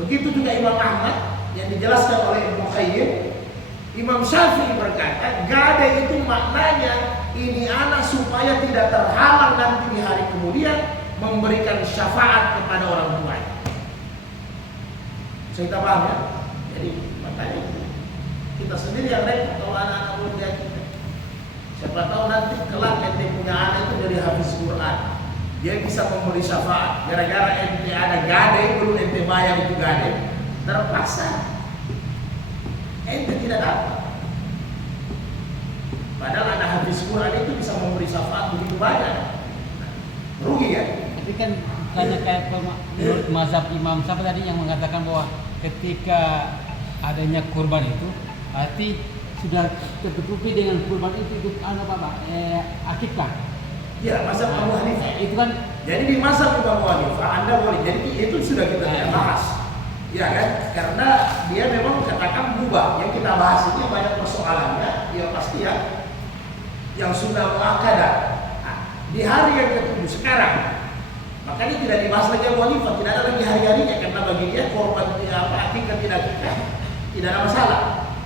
begitu juga Imam Ahmad yang dijelaskan oleh Ibnu Qayyim, Imam Syafi'i berkata, gadai itu maknanya ini anak supaya tidak terhalang nanti di hari kemudian memberikan syafaat kepada orang tuanya. Saya paham ya? Jadi makanya kita sendiri yang repot kalau anak-anak muda kita. Siapa tahu nanti kelak ente punya anak itu dari hafiz Quran, dia bisa memberi syafaat. Gara-gara ente ada gadai, belum ente bayar itu gadai, terpaksa ente tidak dapat. Padahal ada hafiz Quran itu bisa memberi syafaat begitu banyak. Rugi ya? Tapi kan banyak kayak menurut mazhab Imam siapa tadi yang mengatakan bahwa ketika adanya kurban itu arti sudah tertutupi dengan kurban itu akikah. Ya, mazhab Abu Hanifah. Itu kan jadi di mazhab Abu Hanifah Anda boleh. Jadi itu sudah kita bahas. Ya kan? Karena dia memang katakan berubah. Yang kita bahas ini banyak persoalannya. Ya pasti ya yang sudah muakkadah. Nah, di hari yang ketujuh sekarang, makanya tidak dibahas lagi Abu Hanifah, tidak ada lagi hari-harinya karena bagi dia korban akikah tidak ada masalah.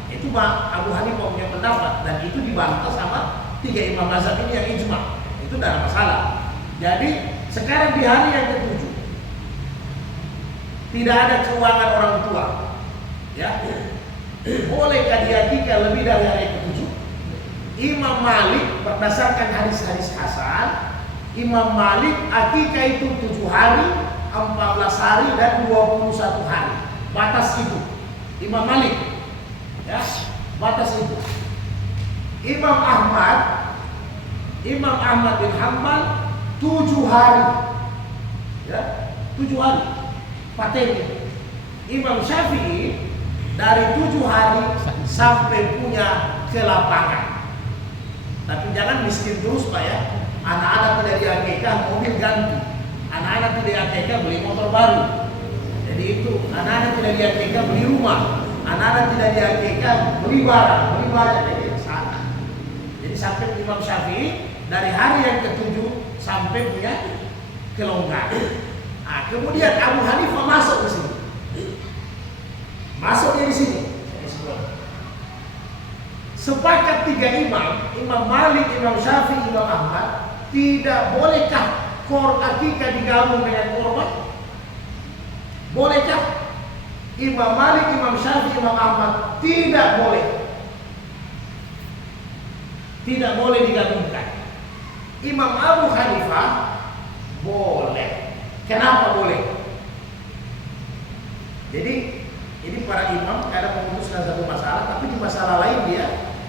Itu Abu Hanifah punya pendapat dan itu dibantah sama 3 imam mazhab ini yang ijma. Itu tidak ada masalah. Jadi sekarang di hari yang ketujuh tidak ada keuangan orang tua, ya. Bolehkah diakikah lebih dari hari ketujuh? Imam Malik berdasarkan hadis-hadis Hasan, Imam Malik akikah itu 7 hari, 14 hari dan 21 hari. Batas itu Imam Malik, ya, batas itu. Imam Ahmad bin Hanbal 7 hari, ya, 7 hari pateni. Imam Syafi'i dari 7 hari sampai punya kelapangan. Tapi jangan miskin terus Pak ya. Anak-anak tidak diakikah mobil ganti, anak-anak tidak diakikah beli motor baru. Jadi itu anak-anak tidak diakikah beli rumah, anak-anak tidak diakikah beli barang, beli banyak. Jadi salah. Jadi sampai Imam Syafi'i dari hari yang ketujuh sampai punya kelonggaran. Nah, kemudian Abu Hanifah masuk ke sini. Masuknya di sini. Sepakat 3 imam, Imam Malik, Imam Syafi'i, Imam Ahmad, tidak bolehkah akikah digabung dengan korban? Bolehkah? Imam Malik, Imam Syafi'i, Imam Ahmad tidak boleh. Tidak boleh digabungkan. Imam Abu Hanifah boleh. Kenapa boleh? Jadi ini para imam kadang memutuskan satu masalah, tapi di masalah lain dia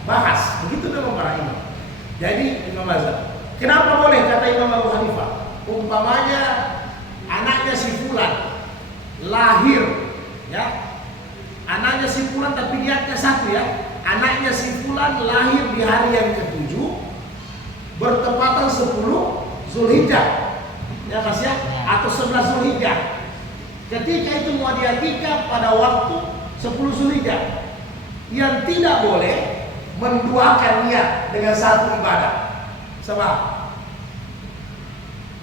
bahas. Begitu memang para imam. Jadi Imam Mazhab. Kenapa boleh kata Imam Abu Hanifah? Umpamanya anaknya si fulan lahir, ya. Anaknya si fulan tapi niatnya satu ya. Anaknya si fulan lahir di hari yang ke-7 bertepatan 10 Zulhijjah. Ya Mas ya, atau 11 Zulhijjah. Ketika itu mau diakikah pada waktu 10 Zulhijjah. Yang tidak boleh menduakan niat dengan satu ibadah. Sebab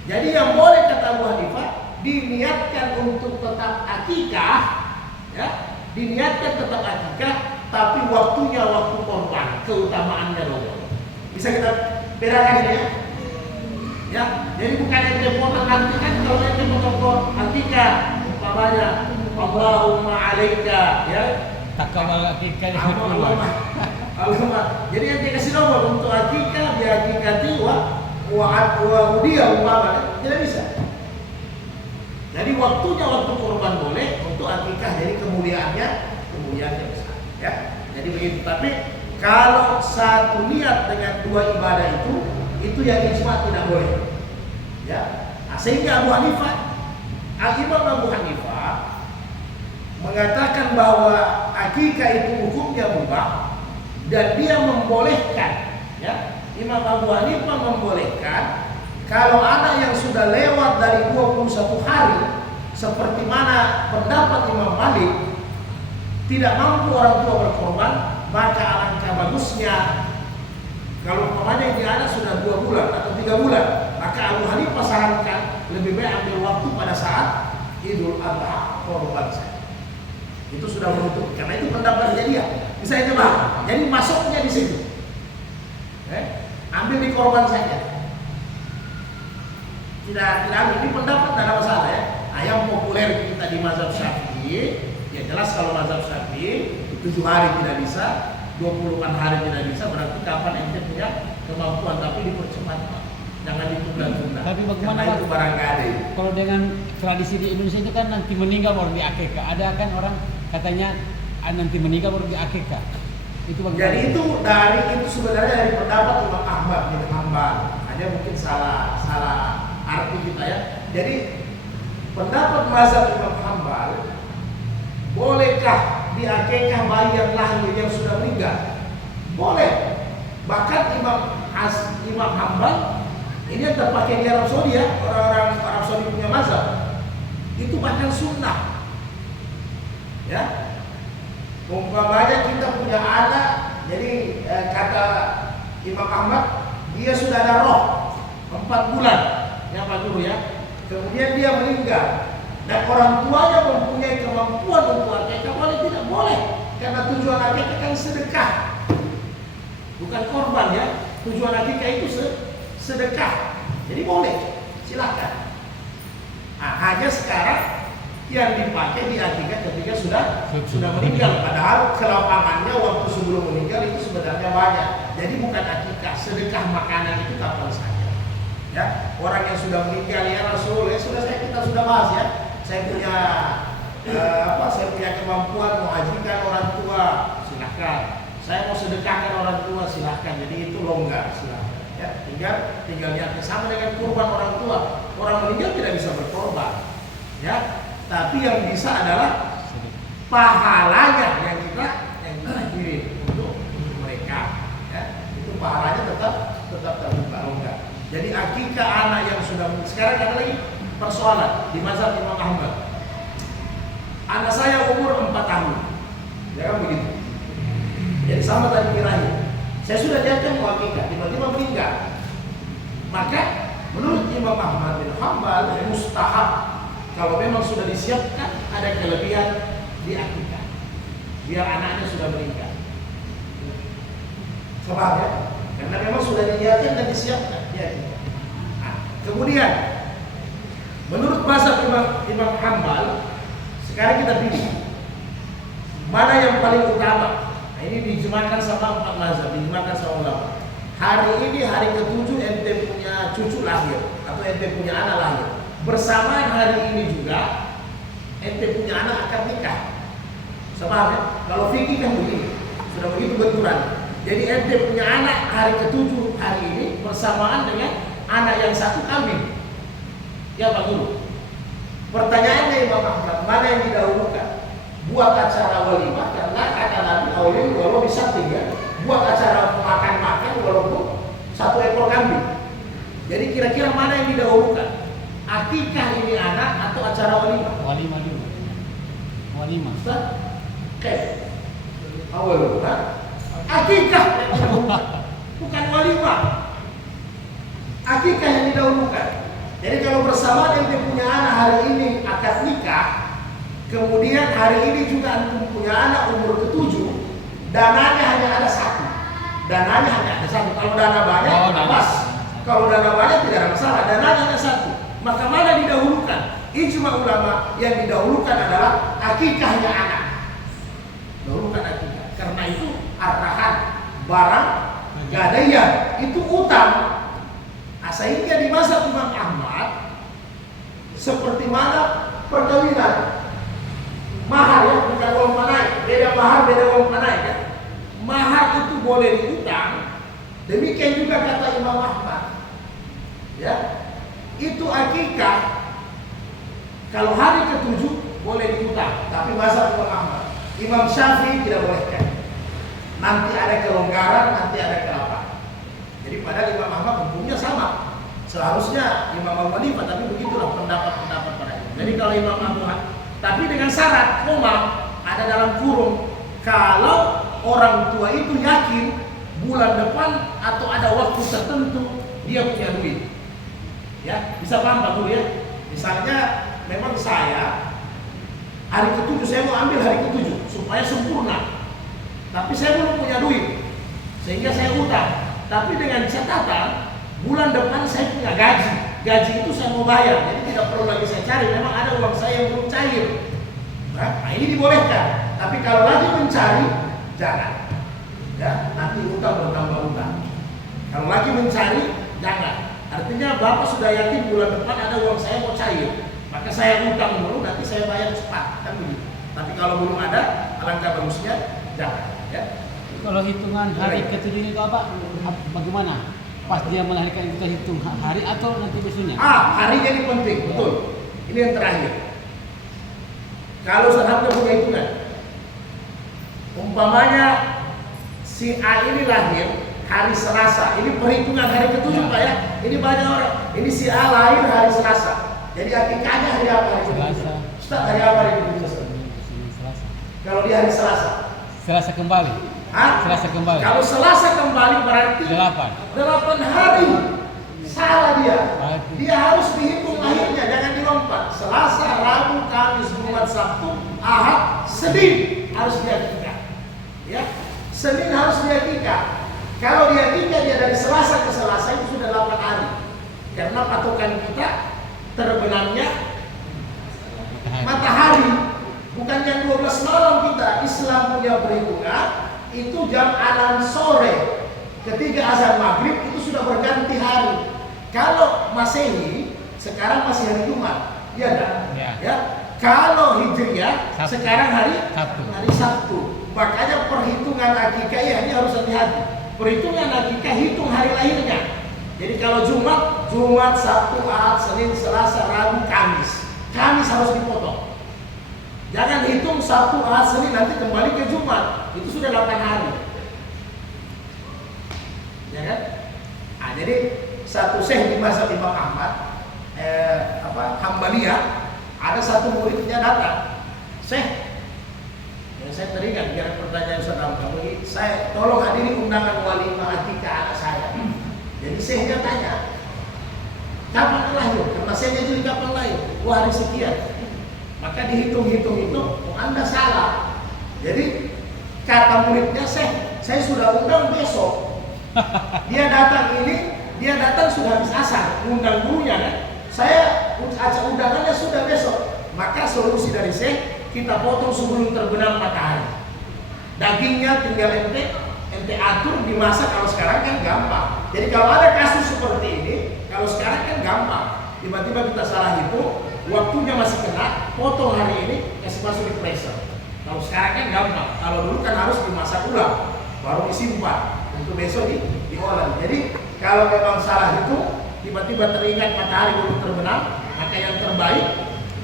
jadi yang boleh kata Abu Hanifah diniatkan untuk tetap akikah, ya, diniatkan tetap akikah, tapi waktunya waktu korban, keutamaannya dulu. Bisa kita bedakan ini ya? Ya, jadi bukan yang potong nanti kan kalau yang potong akikah, umpamanya Allahumma alaika, ya. Takawal akikah. Allahumma. Jadi yang dikasih nomor untuk akikah, biakikati wa udia umpamanya tidak bisa. Jadi waktunya waktu korban boleh, untuk akikah jadi kemuliaannya besar. Ya, jadi begitu. Tapi kalau satu niat dengan dua ibadah itu yang ijma tidak boleh. Ya, nah, sehingga Abu Hanifah, Imam Abu Hanifah mengatakan bahwa akikah itu hukumnya mubah dan dia membolehkan. Ya, Imam Abu Hanifah membolehkan kalau anak yang sudah lewat dari 21 hari, seperti mana pendapat Imam Malik, tidak mampu orang tua berkorban, maka alangkah bagusnya kalau umpamanya ini anak sudah 2 bulan atau 3 bulan, maka Abu Hanifah sarankan lebih baik ambil waktu pada saat Idul Adha korban saja. Itu sudah menutup, karena itu pendapatnya dia. Bisa itu Pak. Jadi masuknya di situ. Ambil di korban saja. Tidak ambil, ini pendapat tidak ada masalah ya. Nah, yang populer kita di mazhab Syafi'i, ya jelas kalau mazhab Syafi'i 7 hari tidak bisa, 20-an hari tidak bisa, berarti kapan ente punya kemampuan, tapi dipercepat Pak. Jangan ditunda-tunda. Tapi bagaimana karena itu barang gak ada. Kalau dengan tradisi di Indonesia itu kan nanti meninggal baru di akikah. Ada kan orang katanya nanti meninggal baru di akikah. Itu bagaimana? Jadi itu sebenarnya dari pendapat Imam Ahmad bin Hanbal. Hanya mungkin salah arti kita ya. Jadi pendapat mazhab Imam Hanbal, bolehkah diakikah bayi yang lahir yang sudah meninggal? Boleh. Bahkan Imam Hanbal ini yang terpakai di Arab Saudi ya, orang-orang Arab Saudi punya mazhab. Itu bahkan sunnah. Ya. Umpamanya kita punya anak, jadi kata Imam Ahmad, dia sudah ada roh 4 bulan, ya Pak Guru ya. Kemudian dia meninggal, dan orang tuanya mempunyai kemampuan untuk akikah, boleh tidak boleh? Karena tujuan akikah kan sedekah, bukan korban ya. Tujuan akikah itu sedekah, jadi boleh, silakan. Nah, hanya sekarang yang dipakai di akikah ketika sudah meninggal, padahal kelapangannya waktu sebelum meninggal itu sebenarnya banyak. Jadi bukan akikah, sedekah makanan itu kapan saja. Ya, orang yang sudah meninggal ya Rasul, ya kita sudah bahas ya. Saya punya kemampuan mau hajikan orang tua, silakan. Saya mau sedekahkan orang tua, silakan. Jadi itu longgar, silakan. Ya, tinggal niatnya sama dengan kurban orang tua. Orang meninggal tidak bisa berkorban. Ya. Tapi yang bisa adalah pahalanya yang kita kirim untuk mereka. Ya, itu pahalanya tetap terbuka longgar. Jadi akikah anak yang sudah sekarang ada lagi persoalan di mazhab Imam Ahmad. Anak saya umur 4 tahun, ya kan begitu. Jadi sama tadi kirain. Saya sudah jatuh mau akikah, tiba-tiba meninggal. Maka menurut Imam Ahmad bin Hanbal mustahab. Kalau memang sudah disiapkan, ada kelebihan di akikah, biar anaknya sudah meninggal. Sebab ya, karena memang sudah diniatkan dan disiapkan di akikah. Nah, kemudian menurut mazhab Imam Hanbal, sekarang kita pilih Mana yang paling utama? Nah, ini dijemahkan sama 4 mazhab, dijemahkan sama ulama. Hari ini hari ke-7 ente punya cucu lahir atau ente punya anak lahir. Bersamaan hari ini juga ente punya anak akan nikah. Sama ya? Kalau fikih kan begini, sudah begitu benturan. Jadi ente punya anak hari ke-7 hari ini bersamaan dengan anak yang satu kawin. Ya Pak Guru. Pertanyaannya Imam Ahmad, mana yang didahulukan? Buat acara walimah karena kata Nabi awalnya walau bisa 3. Buat acara makan-makan walaupun 1 ekor kambing. Jadi kira-kira mana yang didahulukan? Akikah ini anak atau acara walimah? Walimah dulu. Walimah. Ustaz? Oke. Awal dulu, akikah bukan walimah. Akikah yang didahulukan. Jadi kalau bersama ente punya anak hari ini akad nikah, kemudian hari ini juga antum punya anak umur ke-7, dananya hanya ada 1. Dananya hanya ada 1. Kalau dana banyak, pas. Kalau dana banyak tidak ada masalah. Dananya hanya 1. Maka mana didahulukan? Ijma ulama yang didahulukan adalah akikahnya anak. Dahulukan akikah. Karena itu arahan barang gadaian itu utang. Sehingga di masa Imam Ahmad seperti mana perkawinan mahar ya, bukan uang panai, beda mahar beda uang panai kan. Mahar itu boleh diutang, demikian juga kata Imam Ahmad ya, itu akikah kalau hari ke-7 boleh diutang, tapi masa Imam Ahmad. Imam Syafi'i tidak bolehkan, nanti ada kelonggaran, nanti ada kelapa. Jadi padahal Imam Ahmad hukumnya sama. Seharusnya Imam Abu Hanifah, tapi begitulah pendapat-pendapat pada itu. Jadi kalau Imam Ahmad, tapi dengan syarat, ada dalam kurung, kalau orang tua itu yakin bulan depan atau ada waktu tertentu dia punya duit. Ya, bisa paham Pak Guru ya? Misalnya memang saya hari ke-7 saya mau ambil hari ke-7 supaya sempurna. Tapi saya belum punya duit. Sehingga saya utang. Tapi dengan catatan bulan depan saya punya gaji. Gaji itu saya mau bayar. Jadi tidak perlu lagi saya cari. Memang ada uang saya yang belum cair. Nah, ini dibolehkan. Tapi kalau lagi mencari, jangan. Ya, nanti utang bertambah utang. Kalau lagi mencari, jangan. Artinya Bapak sudah yakin bulan depan ada uang saya mau cair. Maka saya utang dulu, nanti saya bayar cepat. Kan begitu. Tapi kalau belum ada, alangkah bagusnya jangan. Ya. Kalau hitungan hari ke-7 itu apa? Bagaimana? Pas dia melahirkan kita hitung hari atau nanti besoknya? Hari jadi penting, betul. Ini yang terakhir. Kalau sahabat punya hitungan, umpamanya si A ini lahir hari Selasa, ini perhitungan hari ke-7 Pak ya. Ini banyak orang. Ini si A lahir hari Selasa. Jadi akikahnya hari apa hari Selasa. Ustaz, hari apa hari ke-7? Selasa. Kalau di hari Selasa. Selasa kembali. Selasa kembali. Kalau Selasa kembali berarti 8 hari. Salah dia. Dia harus dihitung lahirnya, jangan dilompat. Selasa, Rabu, Kamis, Jumat, Sabtu, Ahad, Senin harus diakikah. Ya, Senin harus diakikah. Kalau diakikah dia dari Selasa ke Selasa itu sudah 8 hari. Karena patokan kita terbenamnya matahari, bukan jam 12 malam kita. Islam punya perhitungan itu jam 6 sore. Ketika azan maghrib itu sudah berganti hari. Kalau Masehi sekarang masih hari Jumat, iya enggak? Ya. Kalau Hijriah sekarang hari Sabtu. Makanya perhitungan akikah ya ini harus hati-hati. Perhitungan akikah hitung hari lahirnya. Jadi kalau Jumat, Sabtu, Ahad, Senin, Selasa, Rabu, Kamis. Kamis harus dipotong. Jangan hitung Sabtu, Ahad, Senin nanti kembali ke Jumat. Itu sudah 8 hari. Ya kan? Jadi satu syekh di mazhab Imam Ahmad, Hambaliyah, ada satu muridnya datang. Syekh, yang saya teringat gara pertanyaan saudara kamu, saya tolong hadiri undangan walimah akikah anak saya. Jadi syekhnya tanya, kapan lahir? Karena saya jadi kapan lahir? Wah, hari sekian. Maka dihitung-hitung itu, Anda salah. Jadi kata muridnya, saya sudah undang besok. Dia datang sudah habis asar, undang gurunya kan. Saya undangannya sudah besok. Maka solusi dari saya, kita potong sebelum terbenam matahari. Dagingnya tinggal ente atur dimasak. Kalau sekarang kan gampang. Jadi kalau ada kasus seperti ini, kalau sekarang kan gampang. Tiba-tiba kita salah hitung, waktunya masih kena, potong hari ini, kasih masuk di freezer. Kalau sekarang kan gampang. Kalau dulu kan harus dimasak ulang, baru disimpan untuk besok diolah. Jadi kalau memang salah hitung, tiba-tiba teringat matahari belum terbenam, maka yang terbaik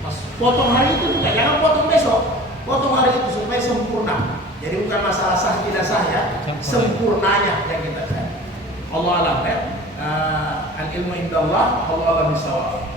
pas potong hari itu juga, jangan potong besok, potong hari itu supaya sempurna. Jadi bukan masalah sah tidak sah ya, sempurnanya yang kita cari. Allah alam ya. Al ilmu indallah, Allah alam bisawab.